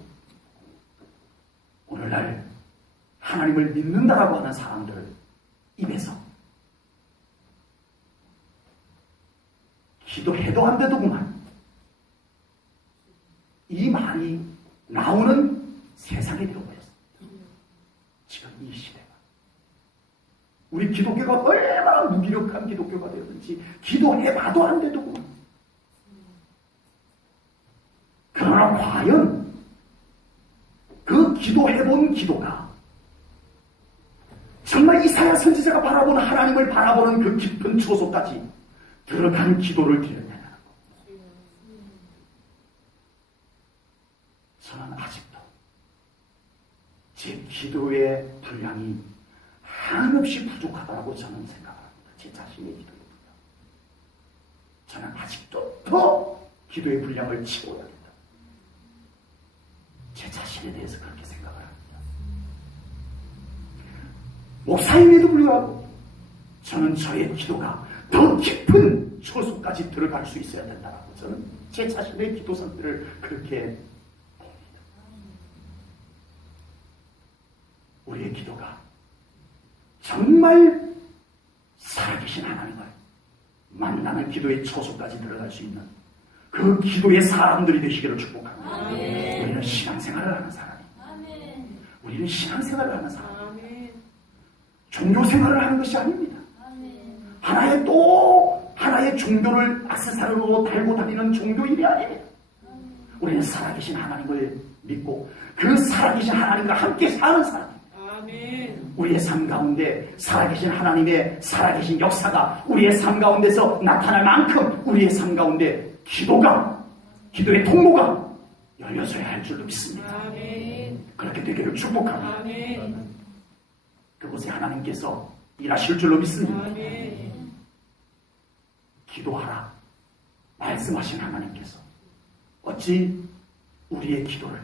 오늘날 하나님을 믿는다라고 하는 사람들 입에서 기도해도 안 되더구만 이 말이 나오는 세상이 되어버렸습니다. 지금 이 시대가 우리 기독교가 얼마나 무기력한 기독교가 되었는지 기도해봐도 안 되더구만. 그러나 과연 그 기도해본 기도가 정말 이사야 선지자가 바라보는 하나님을 바라보는 그 깊은 초소까지 들어간 기도를 드렸냐. 저는 아직도 제 기도의 분량이 한없이 부족하다고 저는 생각합니다. 제 자신의 기도의 분량. 저는 아직도 더 기도의 분량을 채워야 된다. 제 자신에 대해서 그렇게 생각을 합니다. 목사임에도 불구하고 저는 저의 기도가 더 깊은 초소까지 들어갈 수 있어야 된다고 저는 제 자신의 기도 상태를 그렇게 봅니다. 우리의 기도가 정말 살아계신 하나님을 만나는 기도의 초소까지 들어갈 수 있는 그 기도의 사람들이 되시기를 축복합니다. 아멘. 우리는 신앙생활을 하는 사람이에요. 아멘. 우리는 신앙생활을 하는 사람. 아멘. 종교생활을 하는 것이 아닙니다. 아멘. 하나의 종교를 액세서리로 달고 다니는 종교인이 아닙니다. 우리는 살아계신 하나님을 믿고 그 살아계신 하나님과 함께 사는 사람입니다. 아멘. 우리의 삶 가운데 살아계신 하나님의 살아계신 역사가 우리의 삶 가운데서 나타날 만큼 우리의 삶 가운데 기도의 통로가 열려져야 할 줄로 믿습니다. 아멘. 그렇게 되기를 축복합니다. 아멘. 그곳에 하나님께서 일하실 줄로 믿습니다. 아멘. 기도하라 말씀하신 하나님께서 어찌 우리의 기도를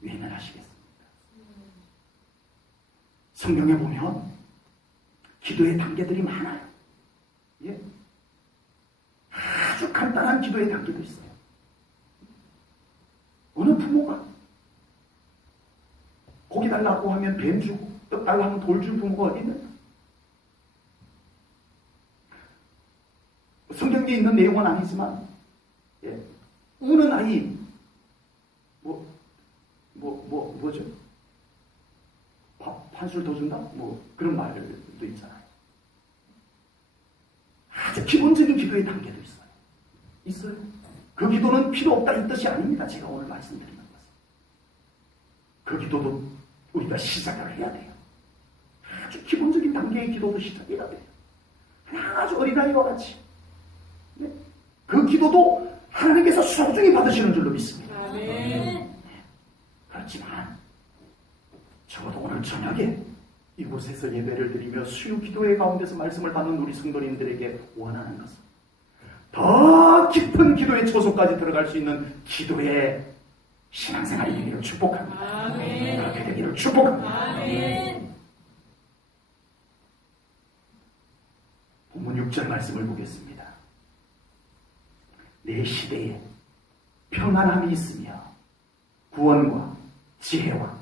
외면하시겠습니까? 성경에 보면 기도의 단계들이 많아요. 예? 아주 간단한 기도의 단계도 있어요. 어느 부모가 고기 달라고 하면 뱀 주고 떡 달라고 하면 돌 줄 부모가 어디 있는가? 성경에 있는 내용은 아니지만 우는 아이 뭐죠? 밥 한 술 더 준다? 뭐 그런 말들도 있잖아요. 아주 기본적인 기도의 단계도 있어요. 그 기도는 필요 없다 이 뜻이 아닙니다. 제가 오늘 말씀드리는 것은 그 기도도 우리가 시작을 해야 돼요. 아주 기본적인 단계의 기도도 시작해야 돼요. 아주 어린아이와 같이 그 기도도 하나님께서 소중히 받으시는 줄로 믿습니다. 아멘. 그렇지만 적어도 오늘 저녁에 이곳에서 예배를 드리며 수요 기도회 가운데서 말씀을 받는 우리 성도님들에게 원하는 것은 더 깊은 기도의 초소까지 들어갈 수 있는 기도의 신앙생활이 되기를 축복합니다. 아멘. 그렇게 되기를 축복합니다. 아멘. 본문 6절 말씀을 보겠습니다. 내 시대에 평안함이 있으며 구원과 지혜와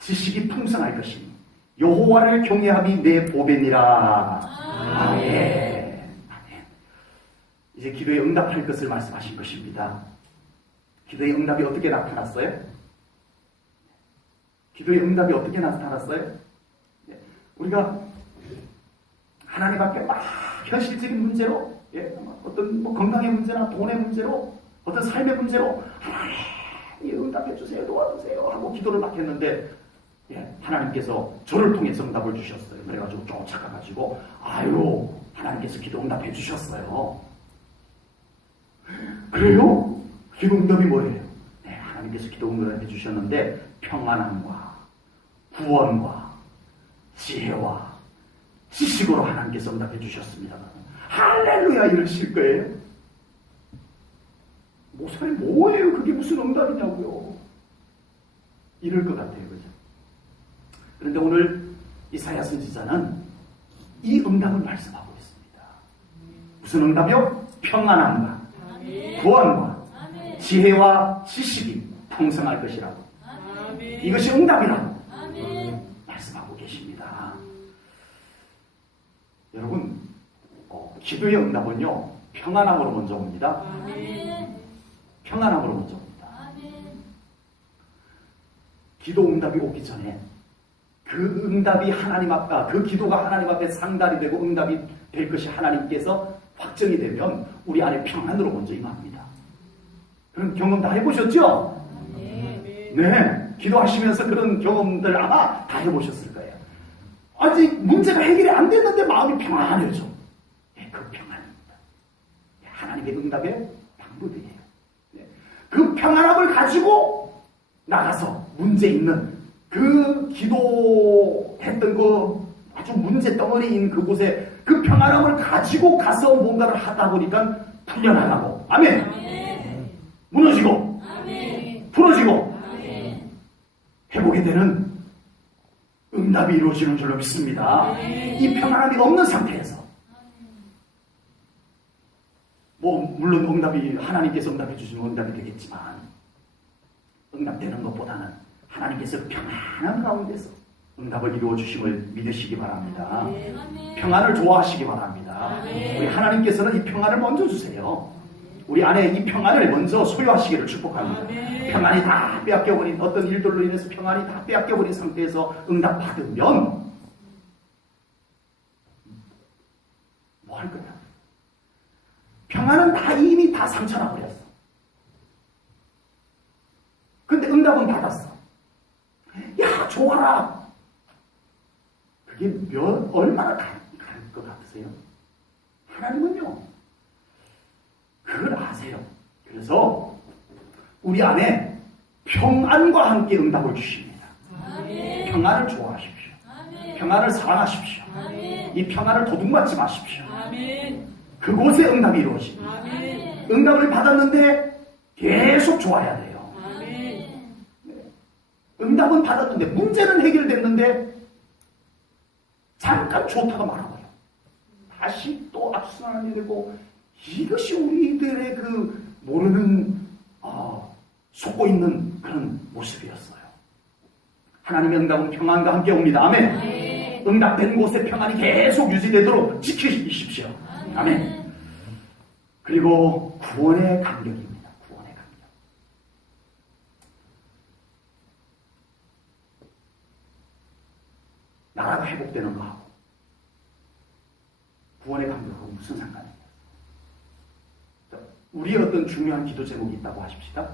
지식이 풍성할 것이니 여호와를 경외함이 내 보배니라. 아멘. 아멘. 이제 기도에 응답할 것을 말씀하신 것입니다. 기도의 응답이 어떻게 나타났어요? 기도의 응답이 어떻게 나타났어요? 우리가 하나님 앞에 막 현실적인 문제로, 예, 어떤 뭐 건강의 문제나 돈의 문제로, 어떤 삶의 문제로 하나님 응답해 주세요, 도와주세요 하고 기도를 막 했는데, 예, 하나님께서 저를 통해서 응답을 주셨어요. 그래가지고 쫓아가가지고 아유, 하나님께서 기도 응답해 주셨어요. 그래요? 기도 응답이 뭐예요? 네, 하나님께서 기도 응답해 주셨는데 평안함과 구원과 지혜와 지식으로 하나님께서 응답해 주셨습니다. 할렐루야 이러실 거예요? 목사님 뭐예요? 그게 무슨 응답이냐고요? 이럴 것 같아요. 그죠? 그런데 오늘 이사야 선지자는 이 응답을 말씀하고 있습니다. 무슨 응답이요? 평안함과 구원과 지혜와 지식이 풍성할 것이라고. 이것이 응답이라고 말씀하고 계십니다. 여러분, 기도의 응답은요, 평안함으로 먼저 옵니다. 평안함으로 먼저 옵니다. 기도 응답이 오기 전에 그 응답이 하나님 앞에, 그 기도가 하나님 앞에 상달이 되고 응답이 될 것이 하나님께서 확정이 되면 우리 안에 평안으로 먼저 임합니다. 그런 경험 다 해보셨죠? 네. 기도하시면서 그런 경험들 아마 다 해보셨을 거예요. 아직 문제가 해결이 안 됐는데 마음이 평안해져. 네, 그 평안입니다. 하나님의 응답의 방법이에요. 네. 그 평안함을 가지고 나가서 문제 있는 그 기도했던 그 아주 문제 덩어리인 그곳에 그 평안함을 가지고 가서 뭔가를 하다 보니까 풀려나가고, 아멘. 무너지고, 풀어지고, 회복이 되는 응답이 이루어지는 줄로 믿습니다. 이 평안함이 없는 상태에서, 뭐 물론 응답이 하나님께서 응답해 주시면 응답이 되겠지만, 응답되는 것보다는 하나님께서 평안한 가운데서 응답을 이루어 주심을 믿으시기 바랍니다. 평안을 좋아하시기 바랍니다. 우리 하나님께서는 이 평안을 먼저 주세요. 우리 안에 이 평안을 먼저 소유하시기를 축복합니다. 평안이 다 빼앗겨버린, 어떤 일들로 인해서 평안이 다 빼앗겨버린 상태에서 응답받으면 뭐 할 거야? 평안은 다 이미 다 상처나 버렸어. 근데 응답은 받았어. 야, 좋아라. 그게 얼마나 갈 것 같으세요? 하나님은요, 그걸 아세요. 그래서 우리 안에 평안과 함께 응답을 주십니다. 평안을 좋아하십시오. 평안을 사랑하십시오. 이 평안을 도둑맞지 마십시오. 그곳에 응답이 이루어집니다. 응답을 받았는데 계속 좋아야 돼요. 응답은 받았는데, 문제는 해결됐는데 잠깐 좋다가 말아버려. 다시 또 악순환을 들고, 이것이 우리들의 그 모르는 속고 있는 그런 모습이었어요. 하나님의 응답은 평안과 함께 옵니다. 아멘. 응답된 곳에 평안이 계속 유지되도록 지키십시오. 아멘. 그리고 구원의 감격입니다. 구원의 감격. 나라가 회복되는 거하고 구원의 감격하고 무슨 상관이에요? 우리의 어떤 중요한 기도 제목이 있다고 하십시다.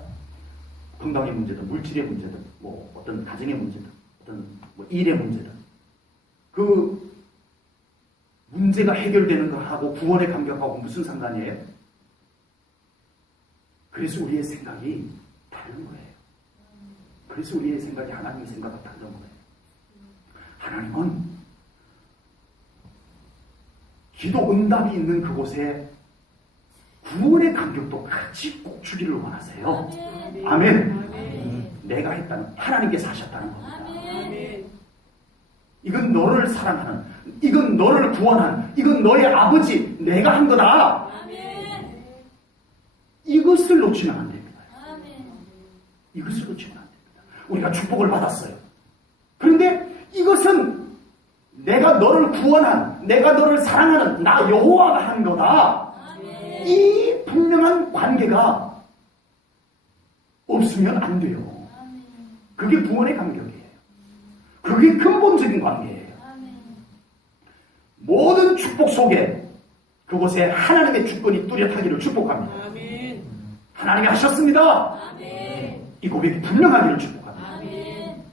건강의 문제든, 물질의 문제든, 뭐 어떤 가정의 문제든, 어떤 뭐 일의 문제든, 그 문제가 해결되는 거하고 구원의 감격하고 무슨 상관이에요? 그래서 우리의 생각이 다른 거예요. 그래서 우리의 생각이 하나님의 생각과 다른 거예요. 하나님은 기도 응답이 있는 그곳에 구원의 감격도 같이 꼭 주기를 원하세요. 아멘. 내가 했다는, 하나님께서 하셨다는 겁니다. 이건 너를 사랑하는, 이건 너를 구원한, 이건 너의 아버지, 내가 한 거다. 이것을 놓치면 안 됩니다. 이것을 놓치면 안 됩니다. 우리가 축복을 받았어요. 그런데 이것은 내가 너를 구원한, 내가 너를 사랑하는 나 여호와가 한 거다. 이 분명한 관계가 없으면 안 돼요. 그게 구원의 감격이에요. 그게 근본적인 관계예요. 모든 축복 속에 그곳에 하나님의 주권이 뚜렷하기를 축복합니다. 아멘. 하나님이 하셨습니다. 아멘. 이 고백이 분명하기를 축복합니다. 아멘.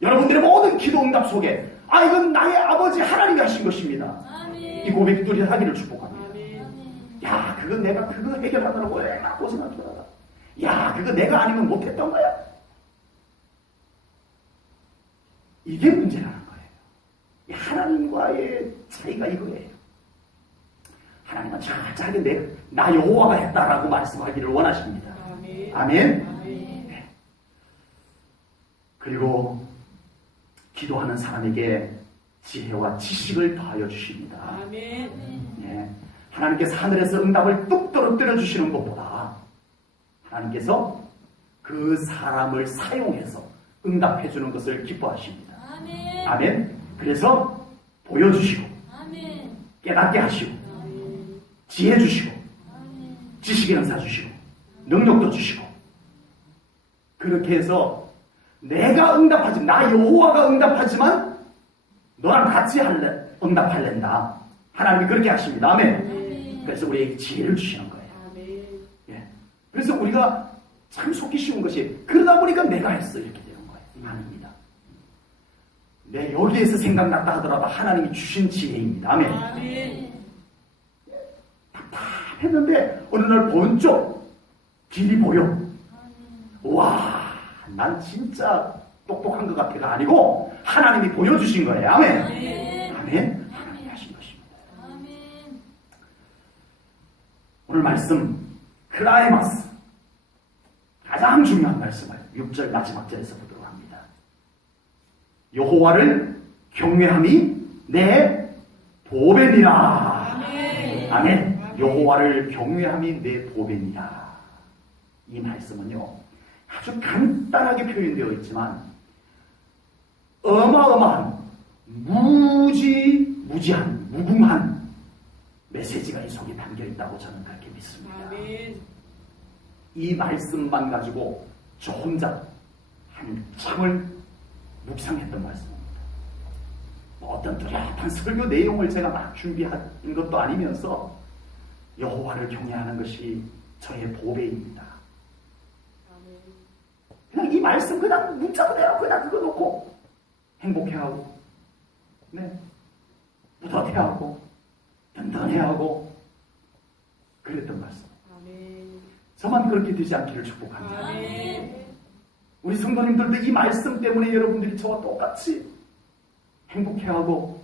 여러분들의 모든 기도 응답 속에 이건 나의 아버지 하나님이 하신 것입니다. 아멘. 이 고백이 뚜렷하기를 축복합니다. 아멘. 야, 그건 내가 그거 해결하느라고 얼마나 고생한 거야. 야, 그거 내가 아니면 못했던 거야. 이게 문제라는 거예요. 이 하나님과의 차이가 이거예요. 하나님은 자기 나 여호와가 했다라고 말씀하기를 원하십니다. 아멘. 아멘. 아멘. 네. 그리고 기도하는 사람에게 지혜와 지식을 더하여 주십니다. 아멘. 네. 하나님께서 하늘에서 응답을 뚝 떨어뜨려 주시는 것보다 하나님께서 그 사람을 사용해서 응답해 주는 것을 기뻐하십니다. 아멘. 아멘. 그래서 보여주시고 아멘. 깨닫게 하시고 아멘. 지혜 주시고 아멘. 지식의 은사 주시고 능력도 주시고 그렇게 해서 내가 응답하지 나 여호와가 응답하지만 너랑 같이 응답할랜다. 하나님이 그렇게 하십니다. 아멘. 그래서 우리에게 지혜를 주시는 거예요. 아멘. 예. 그래서 우리가 참 속기 쉬운 것이 그러다 보니까 내가 했어 이렇게 되는 거예요. 아닙니다. 내 여기에서 생각났다 하더라도 하나님이 주신 지혜입니다. 아멘. 아멘. 답답했는데 어느 날 번쩍 길이 보여. 와, 난 진짜 똑똑한 것 같아가 아니고 하나님이 보여주신 거예요. 아멘. 아멘. 아멘. 하나님이 하신 것입니다. 아멘. 오늘 말씀 클라이마스 가장 중요한 말씀을 6절 마지막 절에서 보도록 합니다. 여호와를 경외함이 내 보배니라. 아멘. 아멘. 여호와를 경외함이 내 보배니라. 이 말씀은요 아주 간단하게 표현되어 있지만 어마어마한 무궁한 메시지가 이 속에 담겨 있다고 저는 그렇게 믿습니다. 아멘. 이 말씀만 가지고 저 혼자 한참을 묵상했던 말씀입니다. 어떤 뚜렷한 설교 내용을 제가 막 준비한 것도 아니면서 여호와를 경외하는 것이 저의 보배입니다. 그냥 이 말씀 그냥 문자 그대로 그냥 그거 놓고 행복해하고 네 뿌듯해하고 든든해하고 그랬던 말씀. 아멘. 저만 그렇게 되지 않기를 축복합니다. 아멘. 우리 성도님들도 이 말씀 때문에 여러분들이 저와 똑같이 행복해하고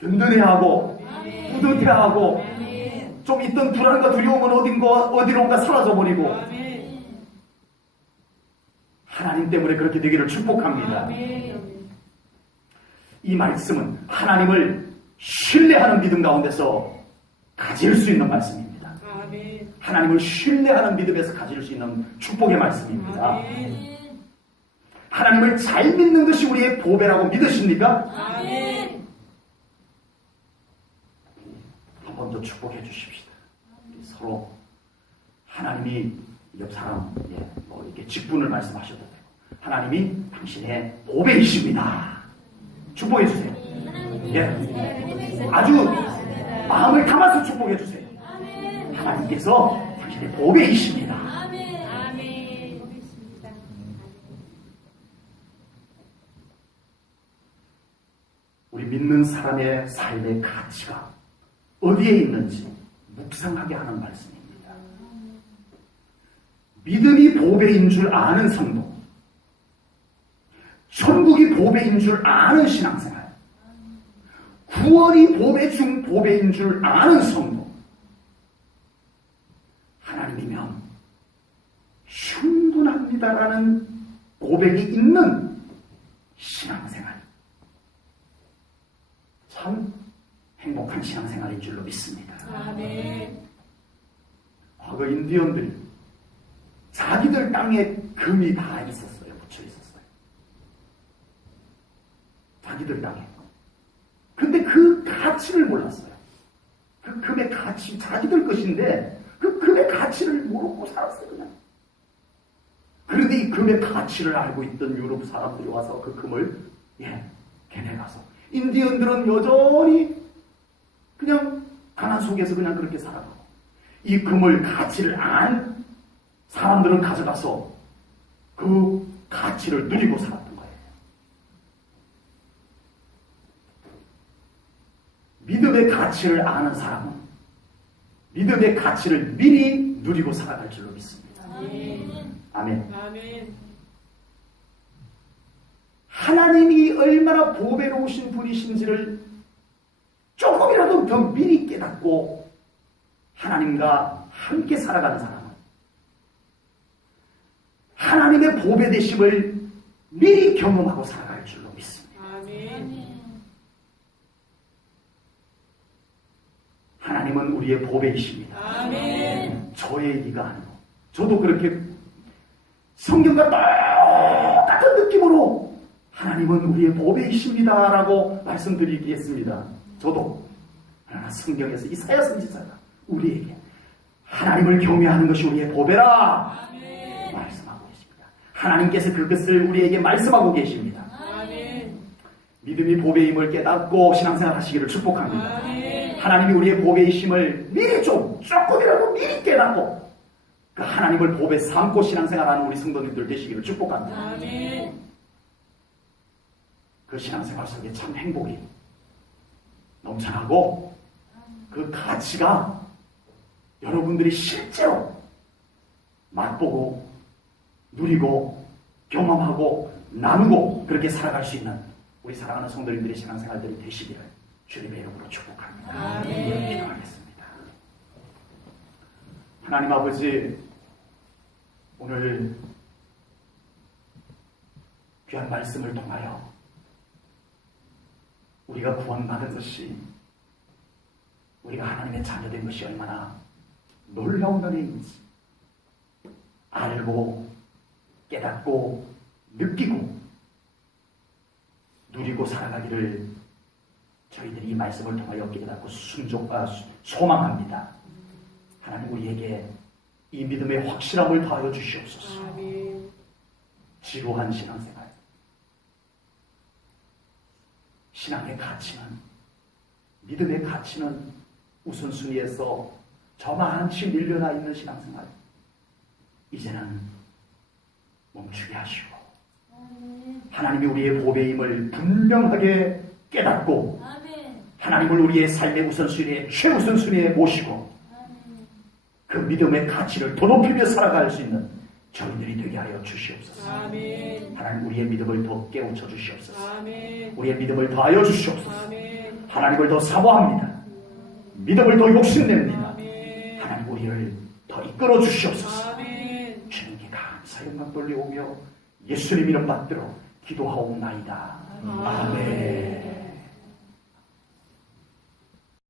든든해하고 아멘. 뿌듯해하고 아멘. 좀 있던 불안과 두려움은 어디론가 사라져버리고 아멘. 하나님 때문에 그렇게 되기를 축복합니다. 아멘. 이 말씀은 하나님을 신뢰하는 믿음 가운데서 가질 수 있는 말씀입니다. 아멘. 하나님을 신뢰하는 믿음에서 가질 수 있는 축복의 말씀입니다. 아멘. 하나님을 잘 믿는 것이 우리의 보배라고 믿으십니까? 아멘. 한 번 더 축복해 주십시다. 서로 하나님이 옆 사람 뭐 이렇게 직분을 말씀하셔도 되고 하나님이 당신의 보배이십니다. 축복해 주세요. 예, 아주 마음을 담아서 축복해 주세요. 하나님께서 당신의 보배이십니다. 아멘. 아멘. 우리 믿는 사람의 삶의 가치가 어디에 있는지 묵상하게 하는 말씀입니다. 믿음이 보배인 줄 아는 성도, 천국이 보배인 줄 아는 신앙생활, 구원이 보배 중 보배인 줄 아는 성도, 하나님이면 충분합니다라는 고백이 있는 신앙생활, 참 행복한 신앙생활인 줄로 믿습니다. 아멘. 과거 인디언들이 자기들 땅에 금이 다 있었어요. 붙여 있었어요. 자기들 땅에. 근데 그 가치를 몰랐어요. 그 금의 가치, 자기들 것인데 그 금의 가치를 모르고 살았어요. 그냥. 그런데 이 금의 가치를 알고 있던 유럽 사람들이 와서 그 금을 걔네 가서 인디언들은 여전히 그냥 가난 속에서 그냥 그렇게 살아가고, 이 금을 가치를 안 사람들은 가져가서 그 가치를 누리고 살았던 거예요. 믿음의 가치를 아는 사람은 믿음의 가치를 미리 누리고 살아갈 줄로 믿습니다. 아멘. 아멘. 하나님이 얼마나 보배로우신 분이신지를 조금이라도 더 미리 깨닫고 하나님과 함께 살아가는 사람은 하나님의 보배되심을 미리 경험하고 살아갈 줄로 믿습니다. 아멘. 하나님은 우리의 보배이십니다. 아멘. 저의 얘기가 아니고 저도 그렇게 성경과 똑같은 느낌으로 하나님은 우리의 보배이십니다라고 말씀드리겠습니다. 저도 성경에서 이사야 선지자가 우리에게 하나님을 경외하는 것이 우리의 보배라 말씀하고 계십니다. 하나님께서 그것을 우리에게 말씀하고 계십니다. 아멘. 믿음이 보배임을 깨닫고 신앙생활 하시기를 축복합니다. 아멘. 하나님이 우리의 보배이심을 미리 조금이라도 미리 깨닫고 그 하나님을 보배 삼고 신앙생활하는 우리 성도님들 되시기를 축복합니다. 아멘. 그 신앙생활 속에 참 행복이 넘쳐나고 그 가치가 여러분들이 실제로 맛보고 누리고 경험하고 나누고 그렇게 살아갈 수 있는 우리 사랑하는 성도님들의 신앙생활들이 되시기를 주님의 이름으로 축복합니다. 아멘. 기도하겠습니다. 하나님 아버지, 오늘 귀한 말씀을 통하여 우리가 구원받은 것이 우리가 하나님의 자녀된 것이 얼마나 놀라운 은혜인지 알고 깨닫고 느끼고 누리고 살아가기를 저희들이 이 말씀을 통하여 깨닫고 소망합니다. 하나님 우리에게 이 믿음의 확실함을 더하여 주시옵소서. 아멘. 지루한 신앙생활, 신앙의 가치는, 믿음의 가치는 우선순위에서 저만치 밀려나 있는 신앙생활 이제는 멈추게 하시고 하나님이 우리의 보배임을 분명하게 깨닫고 하나님을 우리의 삶의 우선순위에 최우선순위에 모시고 그 믿음의 가치를 더 높이며 살아갈 수 있는 저희들이 되게 하여 주시옵소서. 아멘. 하나님 우리의 믿음을 더 깨우쳐 주시옵소서. 아멘. 우리의 믿음을 더하여 주시옵소서. 아멘. 하나님을 더 사모합니다. 믿음을 더 욕심냅니다. 아멘. 하나님 우리를 더 이끌어 주시옵소서. 아멘. 주님께 감사 영광 돌려오며 예수님 이름 받들어 기도하옵나이다. 아멘.